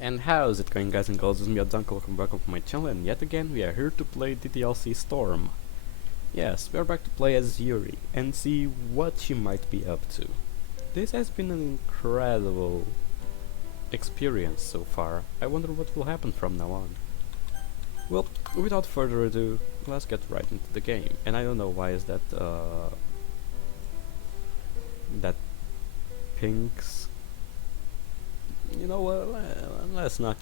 And how's it going, guys and girls? It's me, Aduncle, welcome to my channel, and yet again we are here to play DDLC Storm. Yes, we are back to play as Yuri, and see what she might be up to. This has been an incredible experience so far. I wonder what will happen from now on. Well, without further ado, let's get right into the game. And I don't know why is that, that Pink's... You know what, let's not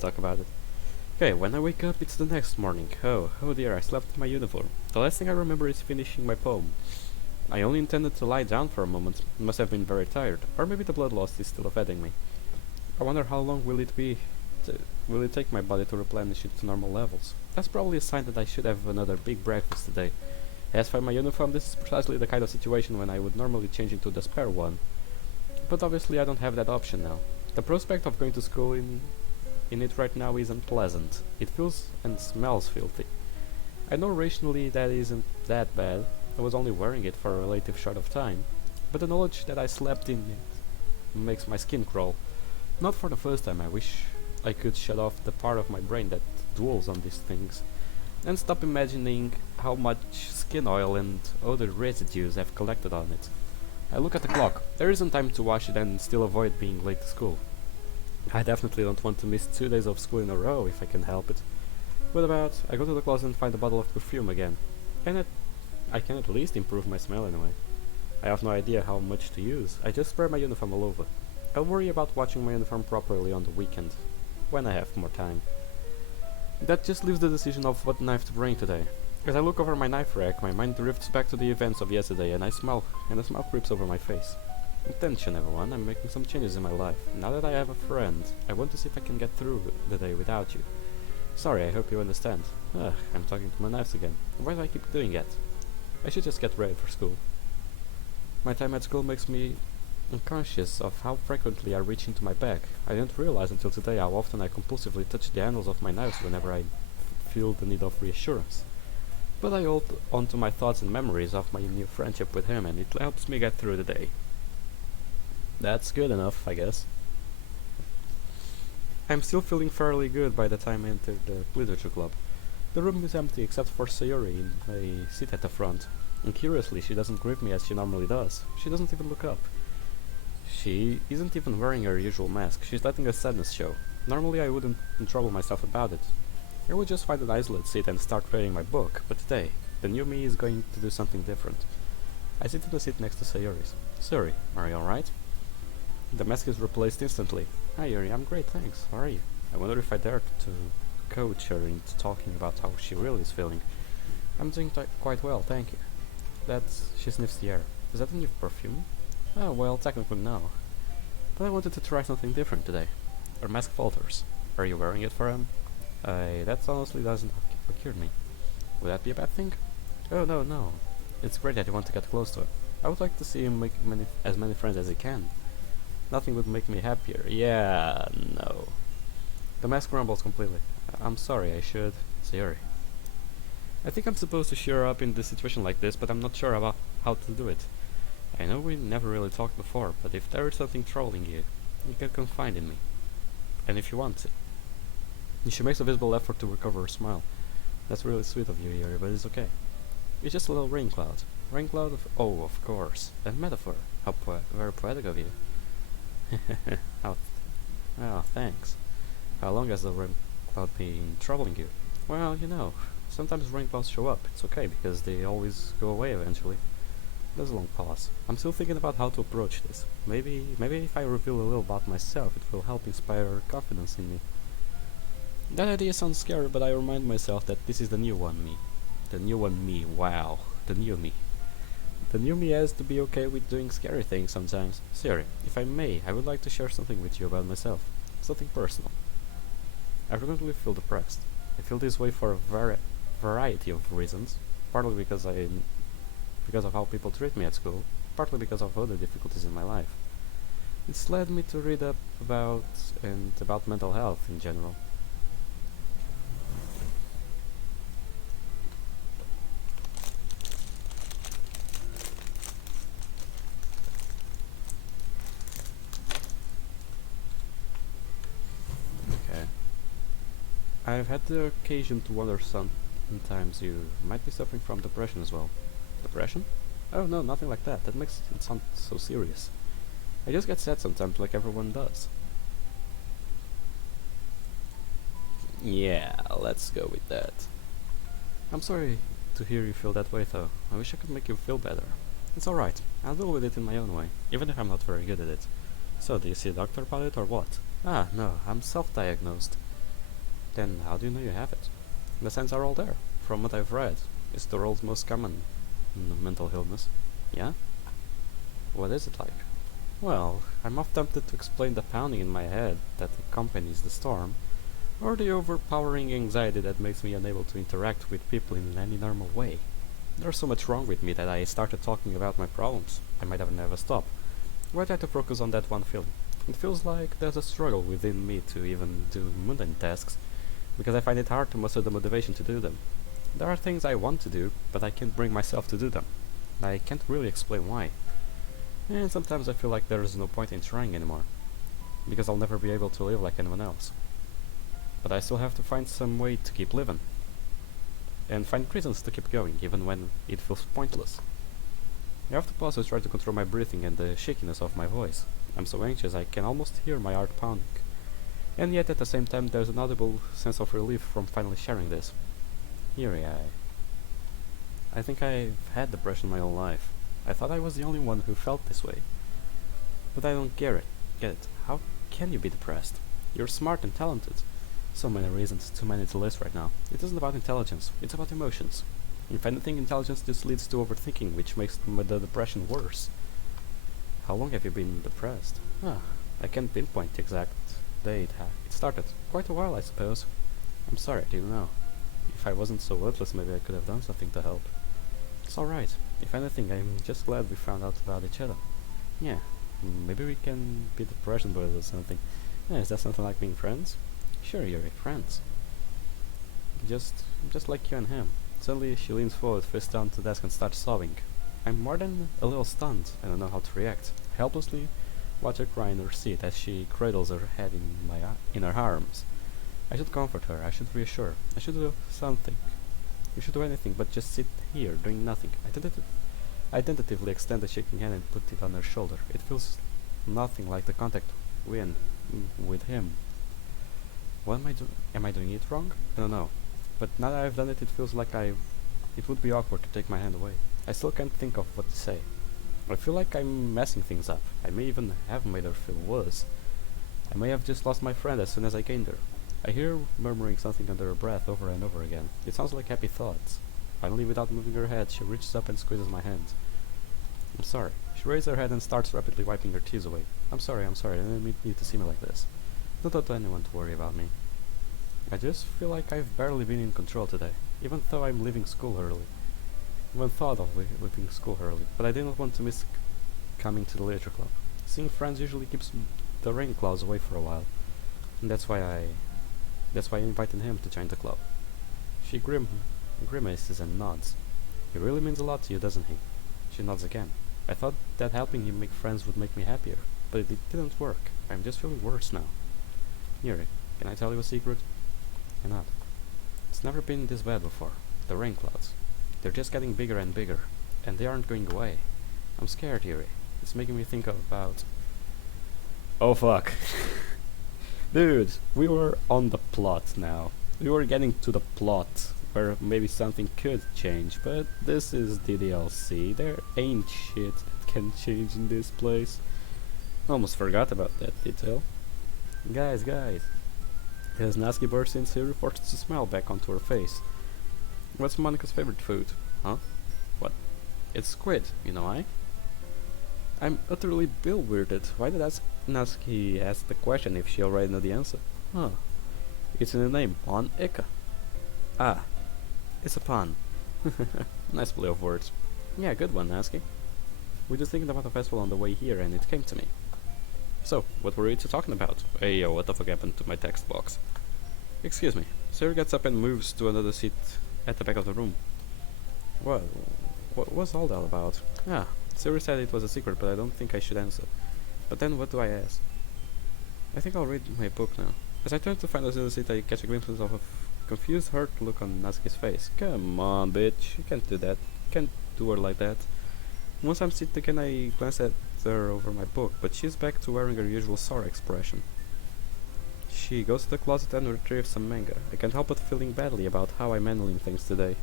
talk about it. Okay, when I wake up, it's the next morning. Oh dear, I slept in my uniform. The last thing I remember is finishing my poem. I only intended to lie down for a moment. Must have been very tired, or maybe the blood loss is still affecting me. I wonder how long will it take my body to replenish it to normal levels. That's probably a sign that I should have another big breakfast today. As for my uniform, this is precisely the kind of situation when I would normally change into the spare one. But obviously I don't have that option now. The prospect of going to school in it right now is unpleasant. It feels and smells filthy. I know rationally that isn't that bad. I was only wearing it for a relative short of time. But the knowledge that I slept in it makes my skin crawl. Not for the first time. I wish I could shut off the part of my brain that dwells on these things and stop imagining how much skin oil and other residues have collected on it. I look at the clock. There isn't time to wash it and still avoid being late to school. I definitely don't want to miss 2 days of school in a row if I can help it. What about I go to the closet and find a bottle of perfume again? I can at least improve my smell anyway. I have no idea how much to use. I just spray my uniform all over. I'll worry about washing my uniform properly on the weekend, when I have more time. That just leaves the decision of what knife to bring today. As I look over my knife rack, my mind drifts back to the events of yesterday, and a smile creeps over my face. Attention everyone, I'm making some changes in my life. Now that I have a friend, I want to see if I can get through the day without you. Sorry, I hope you understand. Ugh, I'm talking to my knives again. Why do I keep doing that? I should just get ready for school. My time at school makes me unconscious of how frequently I reach into my bag. I didn't realize until today how often I compulsively touch the handles of my knives whenever I feel the need of reassurance. But I hold on to my thoughts and memories of my new friendship with him, and it helps me get through the day. That's good enough, I guess. I'm still feeling fairly good by the time I enter the literature club. The room is empty except for Sayuri in a seat at the front, and curiously she doesn't greet me as she normally does. She doesn't even look up. She isn't even wearing her usual mask. She's letting her sadness show. Normally I wouldn't trouble myself about it. I would just find an isolated seat and start reading my book, but today, the new me is going to do something different. I sit in the seat next to Sayuri's. Sayuri, are you alright? The mask is replaced instantly. Hi Yuri, I'm great, thanks. How are you? I wonder if I dare to coach her into talking about how she really is feeling. I'm doing quite well, thank you. She sniffs the air. Is that a new perfume? Oh, well, technically no. But I wanted to try something different today. Her mask falters. Are you wearing it for him? That honestly doesn't occur to me. Would that be a bad thing? Oh, no. It's great that you want to get close to him. I would like to see him make as many friends as he can. Nothing would make me happier. Yeah, no. The mask rumbles completely. I'm sorry, I should. Sayuri. I think I'm supposed to cheer up in this situation like this, but I'm not sure about how to do it. I know we never really talked before, but if there is something trolling you, you can confide in me. And if you want to. She makes a visible effort to recover her smile. That's really sweet of you, Yuri, but it's okay. It's just a little rain cloud. Rain cloud of... Oh, of course. A metaphor. How very poetic of you. Oh, thanks. How long has the rain cloud been troubling you? Well, you know, sometimes rain clouds show up. It's okay, because they always go away eventually. There's a long pause. I'm still thinking about how to approach this. Maybe if I reveal a little about myself, it will help inspire confidence in me. That idea sounds scary, but I remind myself that this is the new one me. The new one me, wow. The new me. The new me has to be okay with doing scary things sometimes. Siri, if I may, I would like to share something with you about myself. Something personal. I frequently feel depressed. I feel this way for a variety of reasons. Partly because of how people treat me at school. Partly because of other difficulties in my life. It's led me to read up about mental health in general. I've had the occasion to wonder sometimes you might be suffering from depression as well. Depression? Oh no, nothing like that. That makes it sound so serious. I just get sad sometimes like everyone does. Yeah, let's go with that. I'm sorry to hear you feel that way though. I wish I could make you feel better. It's alright. I'll deal with it in my own way, even if I'm not very good at it. So, do you see a doctor about it or what? Ah, no, I'm self-diagnosed. Then how do you know you have it? The signs are all there. From what I've read, it's the world's most common mental illness. Yeah? What is it like? Well, I'm often tempted to explain the pounding in my head that accompanies the storm, or the overpowering anxiety that makes me unable to interact with people in any normal way. There's so much wrong with me that I started talking about my problems. I might have never stopped. Why try to focus on that one feeling? It feels like there's a struggle within me to even do mundane tasks, because I find it hard to muster the motivation to do them. There are things I want to do, but I can't bring myself to do them. I can't really explain why. And sometimes I feel like there is no point in trying anymore, because I'll never be able to live like anyone else. But I still have to find some way to keep living, and find reasons to keep going, even when it feels pointless. I have to pause to try to control my breathing and the shakiness of my voice. I'm so anxious I can almost hear my heart pounding. And yet at the same time there's an audible sense of relief from finally sharing this. Yuri, I think I've had depression my whole life. I thought I was the only one who felt this way. But I don't get it. How can you be depressed? You're smart and talented. So many reasons, too many to list right now. It isn't about intelligence, it's about emotions. If anything, intelligence just leads to overthinking, which makes the depression worse. How long have you been depressed? I can't pinpoint the exact date. It started quite a while, I suppose. I'm sorry, I didn't know. If I wasn't so worthless, maybe I could have done something to help. It's alright. If anything, I'm just glad we found out about each other. Yeah, maybe we can be depression brothers or something. Yeah, is that something like being friends? Sure, Yuri, friends. Just like you and him. Suddenly she leans forward, face down to the desk and starts sobbing. I'm more than a little stunned. I don't know how to react. Helplessly watch her cry in her seat as she cradles her head in her arms. I should comfort her, I should reassure, I should do something. You should do anything but just sit here doing nothing. I tentatively extend a shaking hand and put it on her shoulder. It feels nothing like the contact with him. What am I doing? Am I doing it wrong? I don't know. But now that I've done it, it feels like it would be awkward to take my hand away. I still can't think of what to say. I feel like I'm messing things up. I may even have made her feel worse. I may have just lost my friend as soon as I gained her. I hear her murmuring something under her breath over and over again. It sounds like happy thoughts. Finally, without moving her head, she reaches up and squeezes my hand. I'm sorry. She raises her head and starts rapidly wiping her tears away. I'm sorry, I didn't mean you to see me like this. Don't tell anyone to worry about me. I just feel like I've barely been in control today, even though I'm leaving school early. Even thought of leaving school early, but I didn't want to miss coming to the literature club. Seeing friends usually keeps the rain clouds away for a while, and that's why I invited him to join the club. She grimaces and nods. He really means a lot to you, doesn't he? She nods again. I thought that helping him make friends would make me happier, but it didn't work. I'm just feeling worse now. Yuri, can I tell you a secret? Cannot. It's never been this bad before. The rain clouds. They're just getting bigger and bigger, and they aren't going away. I'm scared, Yuri. It's making me think about... Oh fuck. Dude, we were on the plot now. We were getting to the plot, where maybe something could change, but this is DDLC. There ain't shit that can change in this place. Almost forgot about that detail. Guys. As Nasky bursts in, she forces a smile back onto her face. What's Monica's favorite food? Huh? What? It's squid, you know why? I'm utterly bewildered. Why did Nasky ask the question if she already knew the answer? Huh. It's in the name, Monica. Ah, it's a pun. Nice play of words. Yeah, good one, Nasky. We were just thinking about the festival on the way here and it came to me. So, what were you two talking about? Hey yo, what the fuck happened to my text box? Excuse me. Sarah gets up and moves to another seat at the back of the room. Well, what was all that about? Ah, Sarah said it was a secret, but I don't think I should answer. But then what do I ask? I think I'll read my book now. As I turn to find us in the seat, I catch a glimpse of a confused, hurt look on Natsuki's face. Come on, bitch. You can't do that. You can't do her like that. Once I'm seated again, I glance at her over my book, but she's back to wearing her usual sorry expression. She goes to the closet and retrieves some manga. I can't help but feeling badly about how I'm handling things today.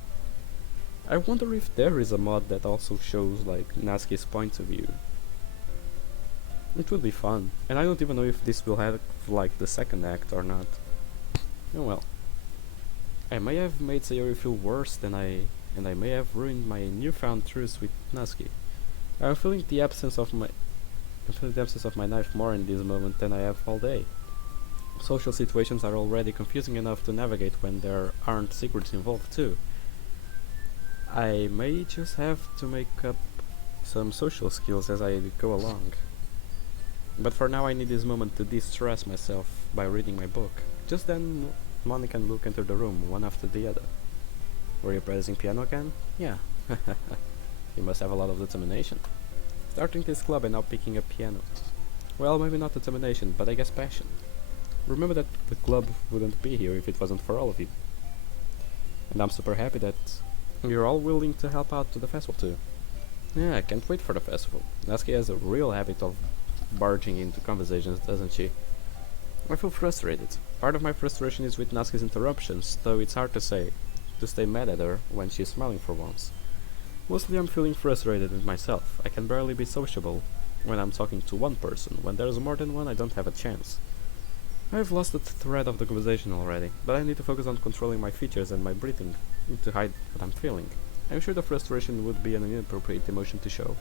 I wonder if there is a mod that also shows, like, Natsuki's point of view. It would be fun, and I don't even know if this will have, like, the second act or not. Oh well. I may have made Sayori feel worse and I may have ruined my newfound truce with Natsuki. I'm feeling the absence of my knife more in this moment than I have all day. Social situations are already confusing enough to navigate when there aren't secrets involved too. I may just have to make up some social skills as I go along. But for now I need this moment to de-stress myself by reading my book. Just then Monica and Luke enter the room, one after the other. Were you practicing piano again? Yeah. You must have a lot of determination. Starting this club and now picking up piano. Well, maybe not determination, but I guess passion. Remember that the club wouldn't be here if it wasn't for all of you. And I'm super happy that you're all willing to help out to the festival too. Yeah, I can't wait for the festival. Natsuki has a real habit of barging into conversations, doesn't she? I feel frustrated. Part of my frustration is with Natsuki's interruptions, though it's hard to stay mad at her when she's smiling for once. Mostly I'm feeling frustrated with myself. I can barely be sociable when I'm talking to one person. When there's more than one, I don't have a chance. I've lost the thread of the conversation already, but I need to focus on controlling my features and my breathing to hide what I'm feeling. I'm sure the frustration would be an inappropriate emotion to show.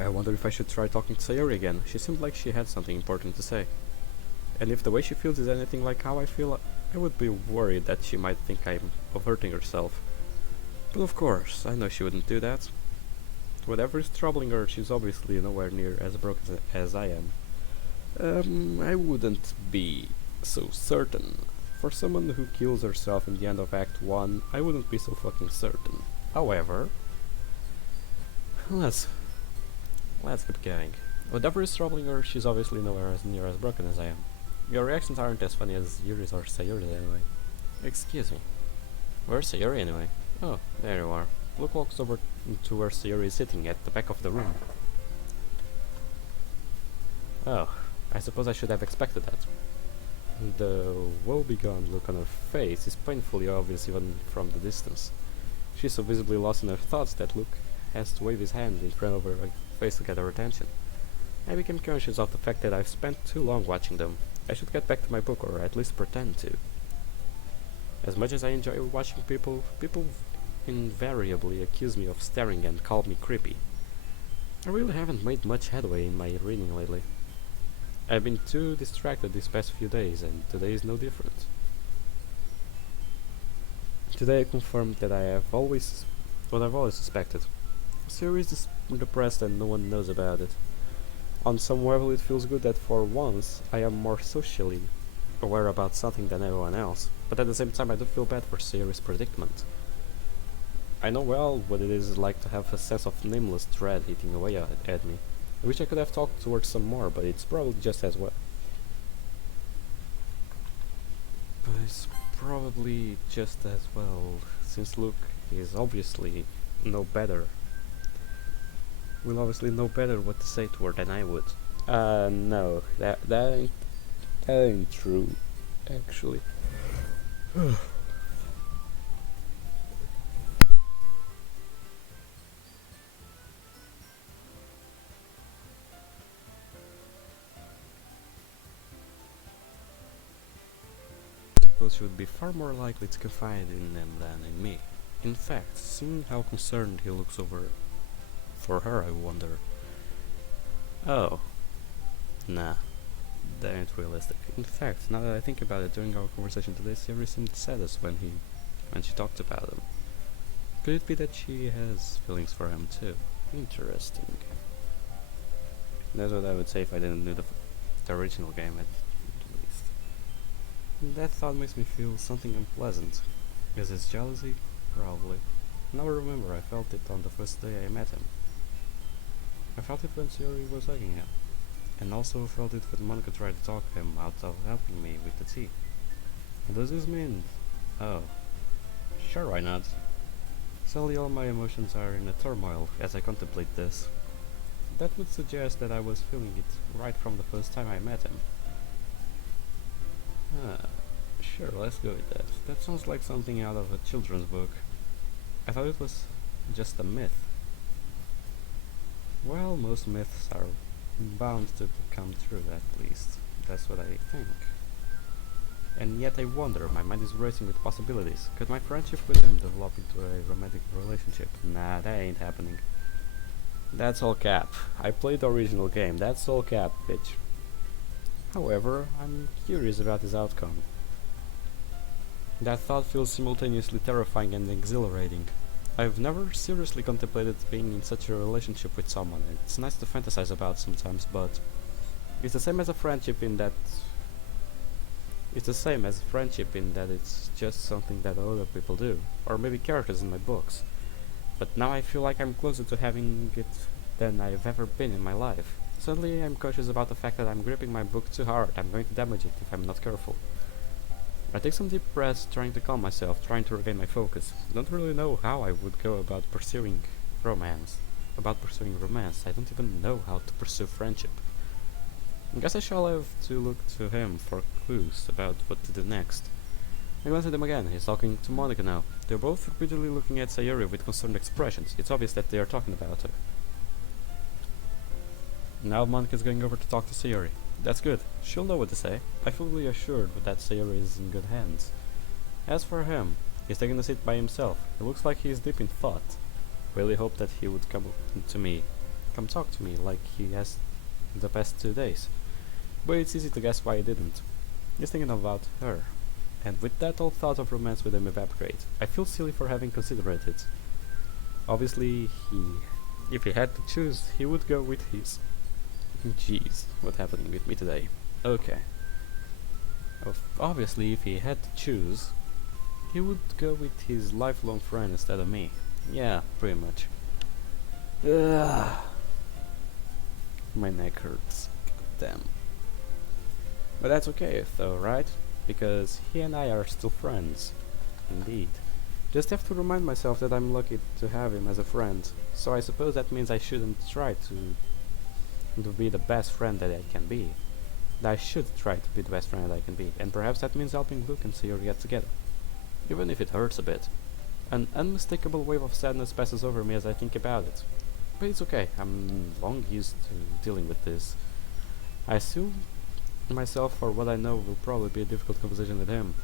I wonder if I should try talking to Sayori again. She seemed like she had something important to say. And if the way she feels is anything like how I feel, I would be worried that she might think I'm overhurting herself. But of course, I know she wouldn't do that. Whatever is troubling her, she's obviously nowhere near as broken as I am. I wouldn't be so certain. For someone who kills herself in the end of Act 1, I wouldn't be so fucking certain. However, let's keep going. Whatever is troubling her, she's obviously nowhere near as broken as I am. Your reactions aren't as funny as Yuri's or Sayori's anyway. Excuse me. Where's Sayori anyway? Oh, there you are. Luke walks over to where Sayori is sitting at the back of the room. Oh, I suppose I should have expected that. The woebegone look on her face is painfully obvious even from the distance. She's so visibly lost in her thoughts that Luke has to wave his hand in front of her face to get her attention. I became conscious of the fact that I've spent too long watching them. I should get back to my book, or at least pretend to. As much as I enjoy watching people invariably accuse me of staring and call me creepy. I really haven't made much headway in my reading lately. I've been too distracted these past few days, and today is no different. Today I confirmed that what I've always suspected. Sayori is depressed and no one knows about it. On some level it feels good that for once I am more socially aware about something than everyone else, but at the same time I do feel bad for Sayori's predicament. I know well what it is like to have a sense of nameless dread eating away at me. I wish I could have talked to her some more, but it's probably just as well. Since Luke is obviously no better. Will obviously know better what to say to her than I would. No, that ain't true, actually. Suppose she would be far more likely to confide in them than in me. In fact, seeing how concerned he looks over for her, I wonder. Oh, nah, that ain't realistic. In fact, now that I think about it, during our conversation today, Sayori seemed saddest when she talked about him. Could it be that she has feelings for him too? Interesting. That's what I would say if I didn't know the original game at least. That thought makes me feel something unpleasant. Is this jealousy? Probably. Now I remember I felt it on the first day I met him. I felt it when Sayori was hugging him. and also felt it when Monica tried to talk him out of helping me with the tea. Does this mean... Oh, sure, why not? Suddenly all my emotions are in a turmoil as I contemplate this. That would suggest that I was feeling it right from the first time I met him. Ah, sure, let's go with that. That sounds like something out of a children's book. I thought it was just a myth. Well, most myths are bound to come true, at least. That's what I think. And yet I wonder, my mind is racing with possibilities. Could my friendship with him develop into a romantic relationship? Nah, that ain't happening. That's all cap. I played the original game, that's all cap, bitch. However, I'm curious about his outcome. That thought feels simultaneously terrifying and exhilarating. I've never seriously contemplated being in such a relationship with someone. It's nice to fantasize about sometimes, but it's the same as a friendship in that it's just something that other people do, or maybe characters in my books. But now I feel like I'm closer to having it than I've ever been in my life. Suddenly I'm cautious about the fact that I'm gripping my book too hard. I'm going to damage it if I'm not careful. I take some deep breaths, trying to calm myself, trying to regain my focus. I don't really know how I would go about pursuing romance. I don't even know how to pursue friendship. I guess I shall have to look to him for clues about what to do next. I glance at him again. He's talking to Monica now. They're both repeatedly looking at Sayuri with concerned expressions. It's obvious that they are talking about her. Now Monica's going over to talk to Sayuri. That's good. She'll know what to say. I feel reassured that Sayuri is in good hands. As for him, he's taking a seat by himself. It looks like he's deep in thought. Really hope that he would come talk to me like he has the past 2 days. But it's easy to guess why he didn't. He's thinking about her. And with that, all thought of romance with him evaporates. I feel silly for having considered it. Obviously, if he had to choose, he would go with his... Jeez, what's happening with me today? Okay. Obviously, if he had to choose, he would go with his lifelong friend instead of me. Yeah, pretty much. Ugh. My neck hurts. Damn. But that's okay, though, right? Because he and I are still friends. Indeed. Just have to remind myself that I'm lucky to have him as a friend. So I suppose that means I shouldn't try to be the best friend that I can be. I should try to be the best friend that I can be, and perhaps that means helping Luke and Sayori get together. Even if it hurts a bit. An unmistakable wave of sadness passes over me as I think about it. But it's okay, I'm long used to dealing with this. I assume myself for what I know will probably be a difficult conversation with him.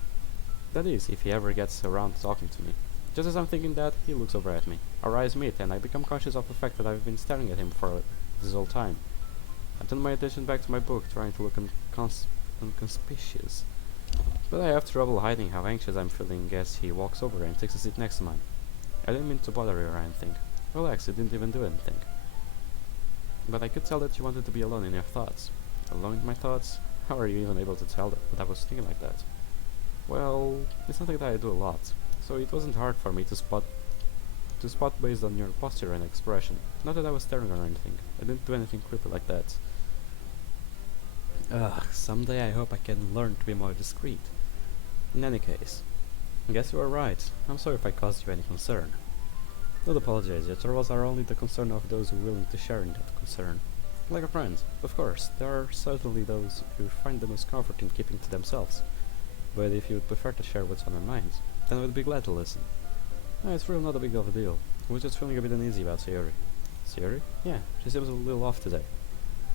That is, if he ever gets around to talking to me. Just as I'm thinking that, he looks over at me. Our eyes meet, and I become conscious of the fact that I've been staring at him for this whole time. I turn my attention back to my book, trying to look unconspicuous. But I have trouble hiding how anxious I'm feeling as he walks over and takes a seat next to mine. I didn't mean to bother you or anything. Relax, you didn't even do anything. But I could tell that you wanted to be alone in your thoughts. Alone in my thoughts? How are you even able to tell that I was thinking like that? Well, it's something that I do a lot, so it wasn't hard for me to spot based on your posture and expression. Not that I was staring or anything. I didn't do anything creepy like that. Ugh, someday I hope I can learn to be more discreet. In any case, I guess you are right. I'm sorry if I caused you any concern. Don't apologize, your troubles are only the concern of those who are willing to share in that concern. Like a friend, of course, there are certainly those who find the most comfort in keeping to themselves. But if you would prefer to share what's on your mind, then I would be glad to listen. No, it's really not a big of a deal. I was just feeling a bit uneasy about Sayori. Sayori? Yeah, she seems a little off today.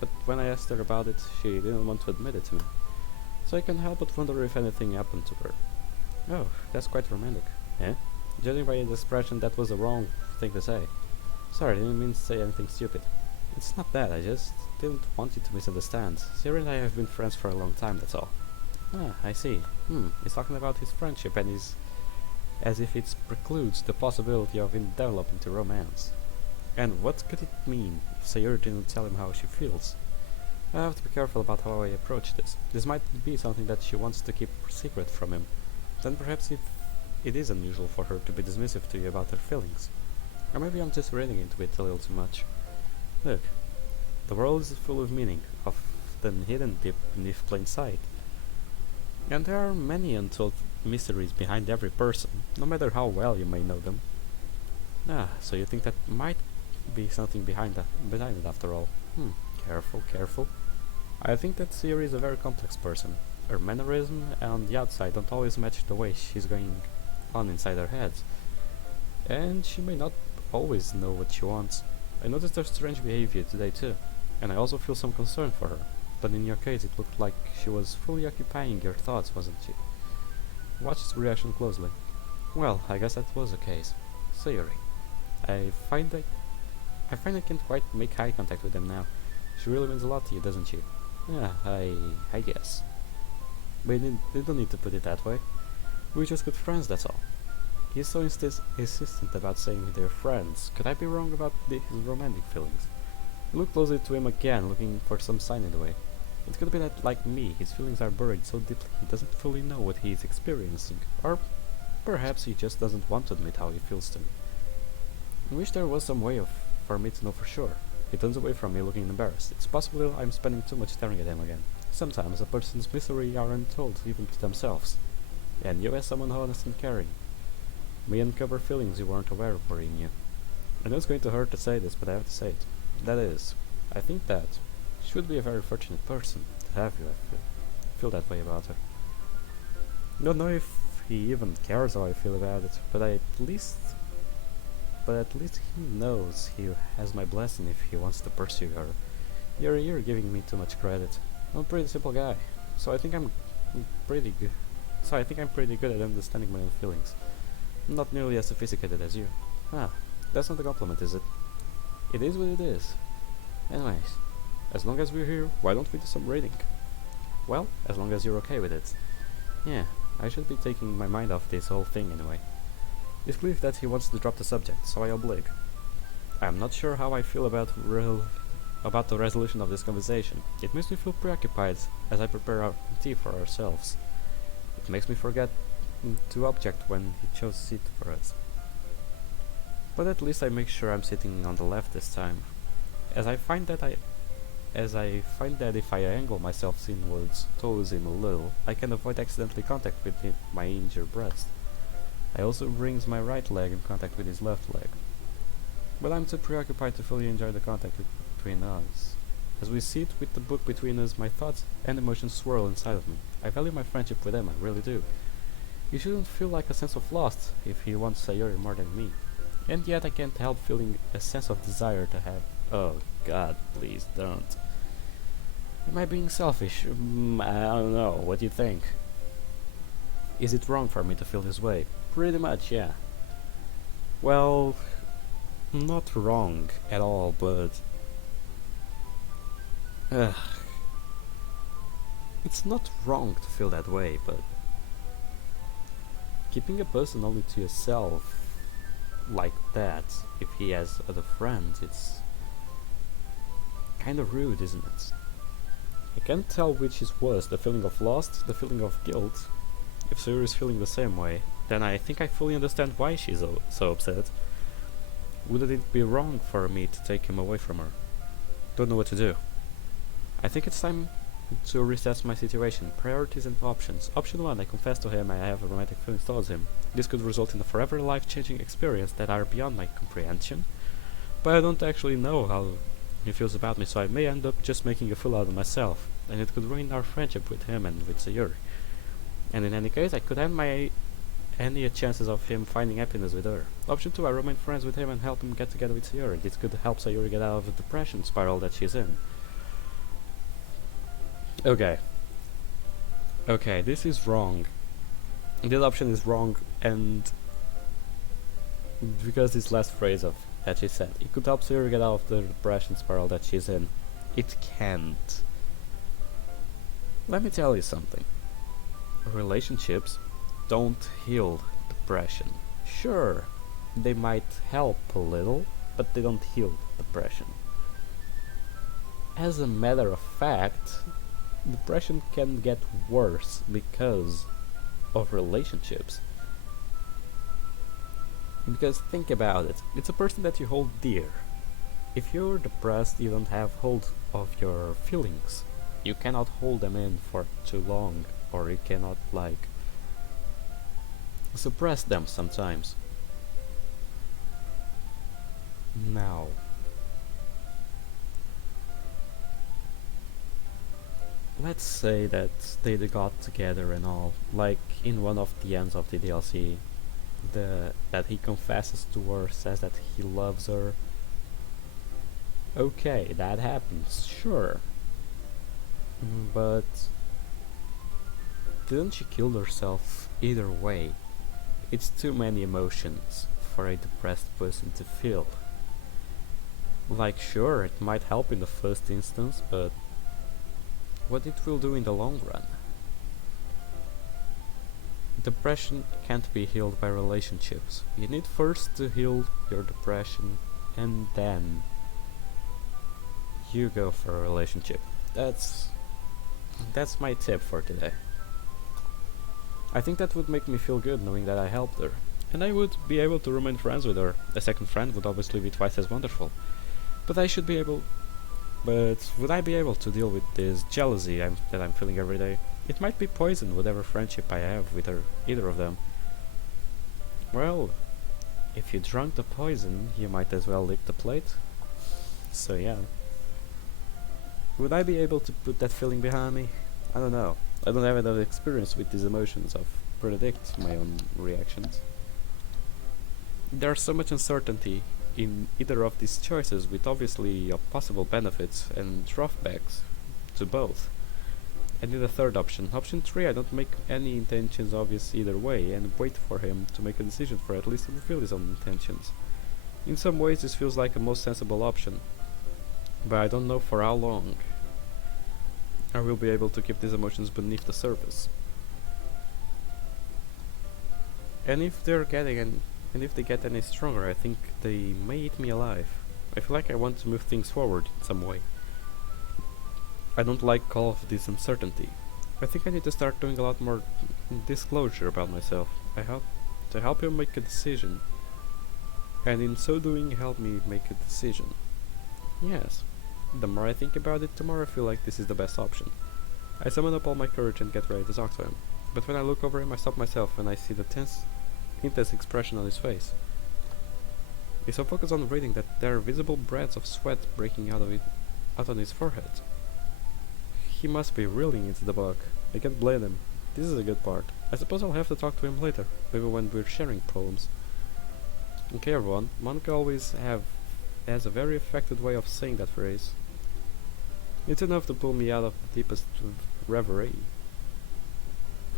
But when I asked her about it, she didn't want to admit it to me. So I can't help but wonder if anything happened to her. Oh, that's quite romantic. Eh? Judging by his expression, that was the wrong thing to say. Sorry, I didn't mean to say anything stupid. It's not that, I just didn't want you to misunderstand. Sayori and I have been friends for a long time, that's all. Ah, I see. He's talking about his friendship and as if it precludes the possibility of it developing to romance. And what could it mean if Sayuri didn't tell him how she feels? I have to be careful about how I approach this. This might be something that she wants to keep secret from him. Then perhaps it is unusual for her to be dismissive to you about her feelings. Or maybe I'm just reading into it a little too much. Look, the world is full of meaning, of often hidden deep beneath plain sight. And there are many untold mysteries behind every person, no matter how well you may know them. Ah, so you think that might be something behind it after all. Careful, careful. I think that Sayuri is a very complex person. Her mannerism on the outside don't always match the way she's going on inside her head. And she may not always know what she wants. I noticed her strange behavior today too, and I also feel some concern for her. But in your case, it looked like she was fully occupying your thoughts, wasn't she? Watch his reaction closely. Well, I guess that was the case. Sayuri. I find I can't quite make eye contact with him now. She really means a lot to you, doesn't she? Yeah, I guess. But you don't need to put it that way. We're just good friends, that's all. He's so insistent about saying they're friends. Could I be wrong about his romantic feelings? I looked closely to him again, looking for some sign in the way. It could be that, like me, his feelings are buried so deeply he doesn't fully know what he is experiencing. Or perhaps he just doesn't want to admit how he feels to me. I wish there was some way for me to know for sure. He turns away from me, looking embarrassed. It's possible I'm spending too much staring at him again. Sometimes a person's misery are untold even to themselves. And you, as someone honest and caring, may uncover feelings you weren't aware of worrying you. I know it's going to hurt to say this, but I have to say it. That is, I think that she would be a very fortunate person to have you feel that way about her. Don't know if he even cares how I feel about it, but at least he knows he has my blessing if he wants to pursue her. You're giving me too much credit. I'm a pretty simple guy, so I think I'm pretty good. So I think I'm pretty good at understanding my own feelings. I'm not nearly as sophisticated as you. Ah, that's not a compliment, is it? It is what it is. Anyways, as long as we're here, why don't we do some reading? Well, as long as you're okay with it. Yeah, I should be taking my mind off this whole thing anyway. It's clear that he wants to drop the subject, so I oblige. I'm not sure how I feel about the resolution of this conversation. It makes me feel preoccupied as I prepare our tea for ourselves. It makes me forget to object when he chose a seat for us. But at least I make sure I'm sitting on the left this time, as I find that if I angle myself inwards towards him a little, I can avoid accidentally contact with my injured breast. I also brings my right leg in contact with his left leg. But I'm too preoccupied to fully enjoy the contact between us. As we sit with the book between us, my thoughts and emotions swirl inside of me. I value my friendship with him, I really do. He shouldn't feel like a sense of loss if he wants Sayuri more than me. And yet I can't help feeling a sense of desire to have... Oh god, please don't. Am I being selfish? I don't know, what do you think? Is it wrong for me to feel this way? Pretty much, yeah. Well, not wrong at all, but... it's not wrong to feel that way, but... keeping a person only to yourself like that, if he has other friends, it's kind of rude, isn't it? I can't tell which is worse, the feeling of loss, the feeling of guilt. If Sayuri is feeling the same way, then I think I fully understand why she's so upset. Wouldn't it be wrong for me to take him away from her? Don't know what to do. I think it's time to reassess my situation, priorities and options. Option 1, I confess to him I have romantic feelings towards him. This could result in a forever life-changing experience that are beyond my comprehension, but I don't actually know how he feels about me, so I may end up just making a fool out of myself, and it could ruin our friendship with him and with Sayuri. And in any case, I could end any chances of him finding happiness with her. Option 2, I remain friends with him and help him get together with Sayuri. This could help Sayuri get out of the depression spiral that she's in. Okay, this is wrong. This option is wrong, and because this last phrase of that she said, it could help Sayuri get out of the depression spiral that she's in. It can't. Let me tell you something. Relationships don't heal depression. Sure, they might help a little, but they don't heal depression. As a matter of fact, depression can get worse because of relationships. Because think about it, it's a person that you hold dear. If you're depressed, you don't have hold of your feelings. You cannot hold them in for too long, or you cannot, like, suppress them sometimes. Now, let's say that they got together and all, like in one of the ends of the DLC, that he confesses to her, says that he loves her. Okay, that happens, sure. But didn't she kill herself either way? It's too many emotions for a depressed person to feel. Like, sure, it might help in the first instance, but what it will do in the long run? Depression can't be healed by relationships. You need first to heal your depression, and then you go for a relationship. That's my tip for today. I think that would make me feel good knowing that I helped her, and I would be able to remain friends with her. A second friend would obviously be twice as wonderful. But would I be able to deal with this jealousy that I'm feeling every day? It might be poison, whatever friendship I have with her, either of them. Well, if you drank the poison, you might as well lick the plate. So yeah. Would I be able to put that feeling behind me? I don't know. I don't have enough experience with these emotions of predict my own reactions. There's so much uncertainty in either of these choices, with obviously possible benefits and drawbacks to both. I need a third option. Option 3, I don't make any intentions obvious either way and wait for him to make a decision for at least to reveal his own intentions. In some ways this feels like a most sensible option, but I don't know for how long I will be able to keep these emotions beneath the surface. And if they get any stronger, I think they may eat me alive. I feel like I want to move things forward in some way. I don't like all of this uncertainty. I think I need to start doing a lot more disclosure about myself. To help him make a decision, and in so doing help me make a decision. Yes, the more I think about it, the more I feel like this is the best option. I summon up all my courage and get ready to talk to him. But when I look over him, I stop myself and I see the intense expression on his face. He's so focused on reading that there are visible beads of sweat breaking out on his forehead. He must be really into the book. I can't blame him. This is a good part. I suppose I'll have to talk to him later, maybe when we're sharing poems. Okay everyone, Monica always has a very effective way of saying that phrase. It's enough to pull me out of the deepest reverie.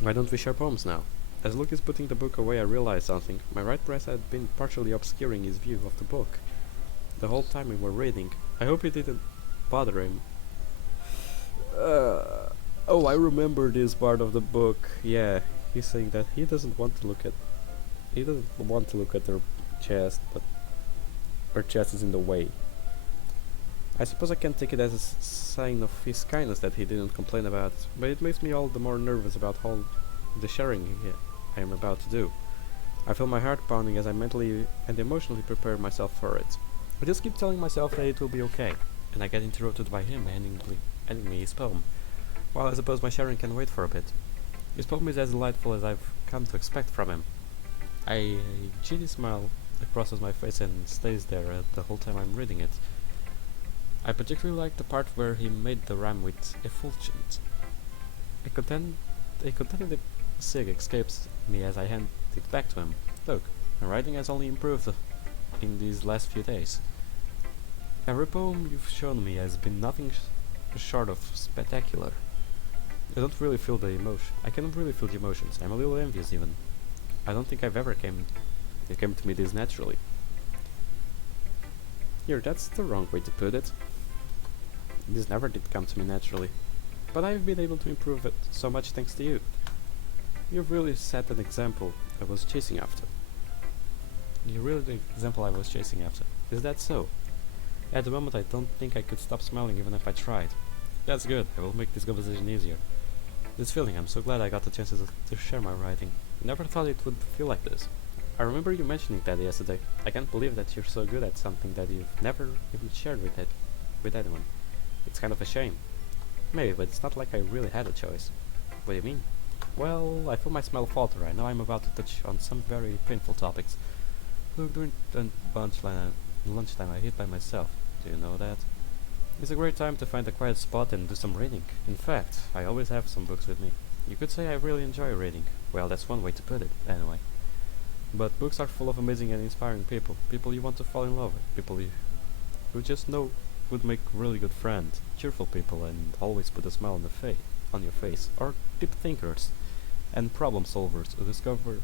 Why don't we share poems now? As Luke is putting the book away, I realize something. My right breast had been partially obscuring his view of the book the whole time we were reading. I hope it didn't bother him. Oh, I remember this part of the book. Yeah, he's saying that he doesn't want to look at her chest, but her chest is in the way. I suppose I can take it as a sign of his kindness that he didn't complain about, but it makes me all the more nervous about all the sharing I am about to do. I feel my heart pounding as I mentally and emotionally prepare myself for it. I just keep telling myself that it will be okay, and I get interrupted by him handing me his poem. While I suppose my sharing can wait for a bit. His poem is as delightful as I've come to expect from him. A giddy smile crosses my face and stays there the whole time I'm reading it. I particularly like the part where he made the rhyme with effulgent. A contented sig escapes me as I hand it back to him. Look, my writing has only improved in these last few days. Every poem you've shown me has been nothing short of spectacular. I don't really feel the emotion. I cannot really feel the emotions. I'm a little envious even. I don't think it came to me this naturally. Here, that's the wrong way to put it. This never did come to me naturally. But I've been able to improve it so much thanks to you. You've really set an example I was chasing after. You're really the example I was chasing after. Is that so? At the moment I don't think I could stop smiling even if I tried. That's good, I will make this conversation easier. This feeling, I'm so glad I got the chance to share my writing. Never thought it would feel like this. I remember you mentioning that yesterday. I can't believe that you're so good at something that you've never even shared with anyone. It's kind of a shame. Maybe, but it's not like I really had a choice. What do you mean? Well, I feel my smell falter. I know I'm about to touch on some very painful topics. Look, during lunchtime I eat by myself. Do you know that? It's a great time to find a quiet spot and do some reading. In fact, I always have some books with me. You could say I really enjoy reading. Well, that's one way to put it, anyway. But books are full of amazing and inspiring people. People you want to fall in love with. People you who just know would make really good friends. Cheerful people and always put a smile on your face. Or deep thinkers and problem solvers who discover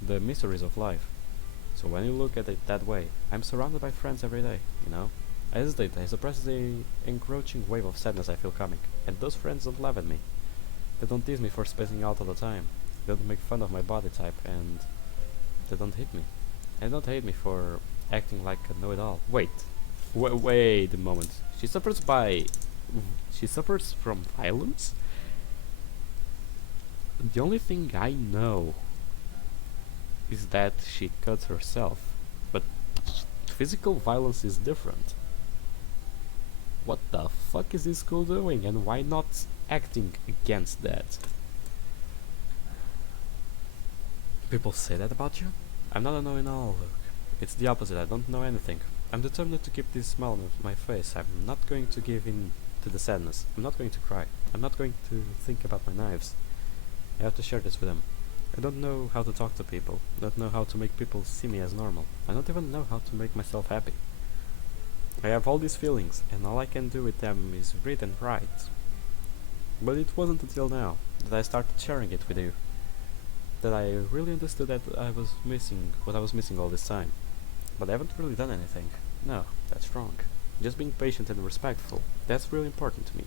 the mysteries of life. So when you look at it that way, I'm surrounded by friends every day, you know? I hesitate, I suppress the encroaching wave of sadness I feel coming. And those friends don't laugh at me. They don't tease me for spacing out all the time. They don't make fun of my body type, and they don't hit me. And don't hate me for acting like a know-it-all. Wait a moment. She suffers from violence? The only thing I know is that she cuts herself. But physical violence is different. What the fuck is this girl doing, and why not acting against that? People say that about you? I'm not a know-it-all, look. It's the opposite, I don't know anything. I'm determined to keep this smile on my face. I'm not going to give in to the sadness. I'm not going to cry. I'm not going to think about my knives. I have to share this with them. I don't know how to talk to people. I don't know how to make people see me as normal. I don't even know how to make myself happy. I have all these feelings, and all I can do with them is read and write. But it wasn't until now that I started sharing it with you that I really understood that what I was missing all this time. But I haven't really done anything. No, that's wrong. Just being patient and respectful. That's really important to me.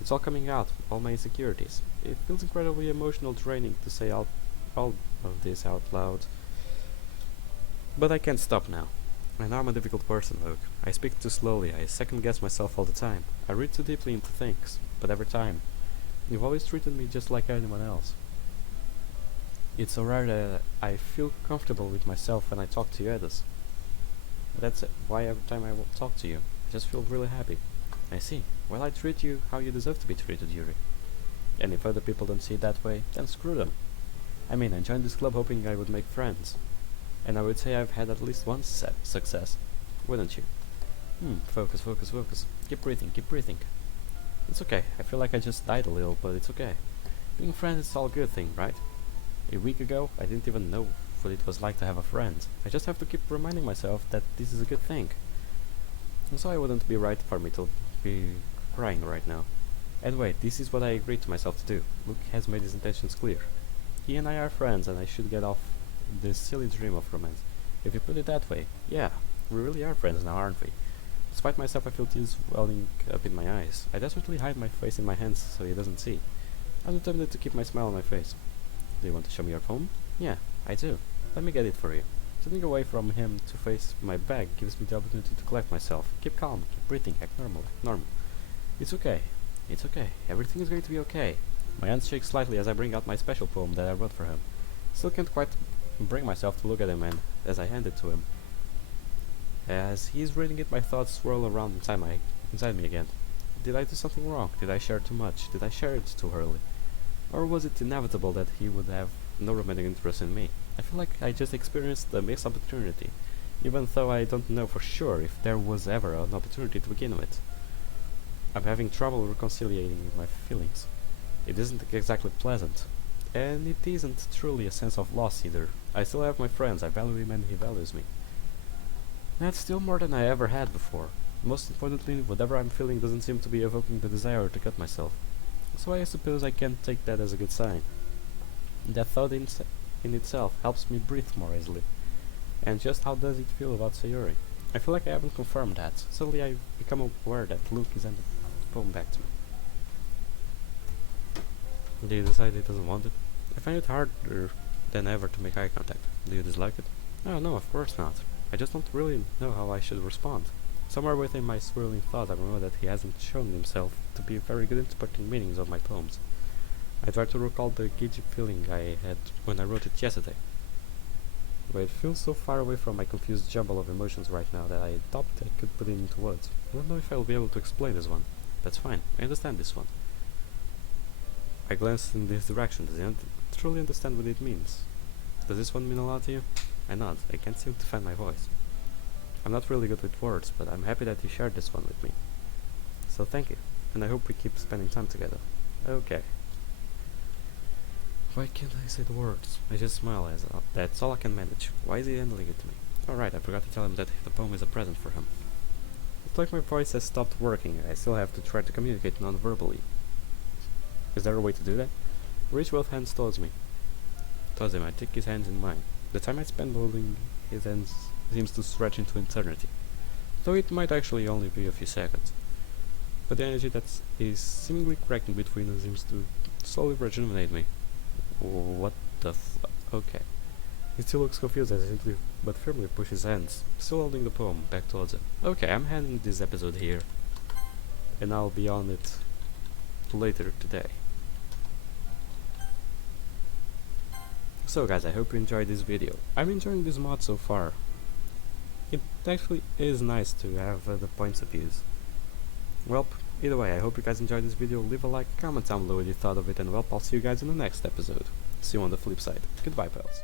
It's all coming out, all my insecurities. It feels incredibly emotional draining to say all of this out loud. But I can't stop now. I know I'm a difficult person, Luke. I speak too slowly, I second guess myself all the time. I read too deeply into things, but every time, you've always treated me just like anyone else. It's so rare that I feel comfortable with myself when I talk to you others. That's why every time I talk to you, I just feel really happy. I see. Well, I treat you how you deserve to be treated, Yuri. And if other people don't see it that way, then screw them. I mean, I joined this club hoping I would make friends. And I would say I've had at least one success, wouldn't you? Focus, focus, focus. Keep breathing, keep breathing. It's okay. I feel like I just died a little, but it's okay. Being friends is all a good thing, right? A week ago, I didn't even know what it was like to have a friend. I just have to keep reminding myself that this is a good thing. And so it wouldn't be right for me to be crying right now. Anyway, this is what I agreed to myself to do. Luke has made his intentions clear. He and I are friends, and I should get off this silly dream of romance. If you put it that way, yeah, we really are friends now, aren't we? Despite myself, I feel tears welling up in my eyes. I desperately hide my face in my hands so he doesn't see. I'm determined to keep my smile on my face. Do you want to show me your poem? Yeah, I do. Let me get it for you. Turning away from him to face my bag gives me the opportunity to collect myself. Keep calm, keep breathing, act normal, act normal. It's okay. It's okay. Everything is going to be okay. My hands shake slightly as I bring out my special poem that I wrote for him. Still can't quite bring myself to look at him, and as I hand it to him, as he is reading it, my thoughts swirl around inside me again. Did I do something wrong? Did I share too much? Did I share it too early? Or was it inevitable that he would have no romantic interest in me? I feel like I just experienced a missed opportunity, even though I don't know for sure if there was ever an opportunity to begin with. I'm having trouble reconciliating my feelings. It isn't exactly pleasant, and it isn't truly a sense of loss either. I still have my friends, I value him and he values me. That's still more than I ever had before. Most importantly, whatever I'm feeling doesn't seem to be evoking the desire to cut myself. So I suppose I can take that as a good sign. That thought in itself helps me breathe more easily. And just how does it feel about Sayori? I feel like I haven't confirmed that. Suddenly I become aware that Luke is handing the poem back to me. Do you decide he doesn't want it? I find it harder than ever to make eye contact. Do you dislike it? Oh no, of course not. I just don't really know how I should respond. Somewhere within my swirling thought I remember that he hasn't shown himself to be very good at interpreting meanings of my poems. I try to recall the giddy feeling I had when I wrote it yesterday. But it feels so far away from my confused jumble of emotions right now that I doubt I could put it into words. I don't know if I'll be able to explain this one. That's fine. I understand this one. I glanced in this direction. Does he truly understand what it means? Does this one mean a lot to you? I nod. I can't seem to find my voice. I'm not really good with words, but I'm happy that you shared this one with me. So thank you, and I hope we keep spending time together. Okay. Why can't I say the words? I just smile as that's all I can manage. Why is he handling it to me? Alright, I forgot to tell him that the poem is a present for him. It's like my voice has stopped working. I still have to try to communicate non-verbally. Is there a way to do that? Reach both hands towards me. Towards him, I take his hands in mine. The time I spend holding his hands seems to stretch into eternity, though it might actually only be a few seconds. But the energy that is seemingly cracking between us seems to slowly rejuvenate me. What the okay. He still looks confused as he simply but firmly pushes his hands, still holding the poem, back towards him. Okay, I'm handing this episode here, and I'll be on it later today. So guys, I hope you enjoyed this video. I'm enjoying this mod so far. It actually is nice to have the points of views. Well, either way, I hope you guys enjoyed this video. Leave a like, comment down below what you thought of it, and well, I'll see you guys in the next episode. See you on the flip side. Goodbye, pals.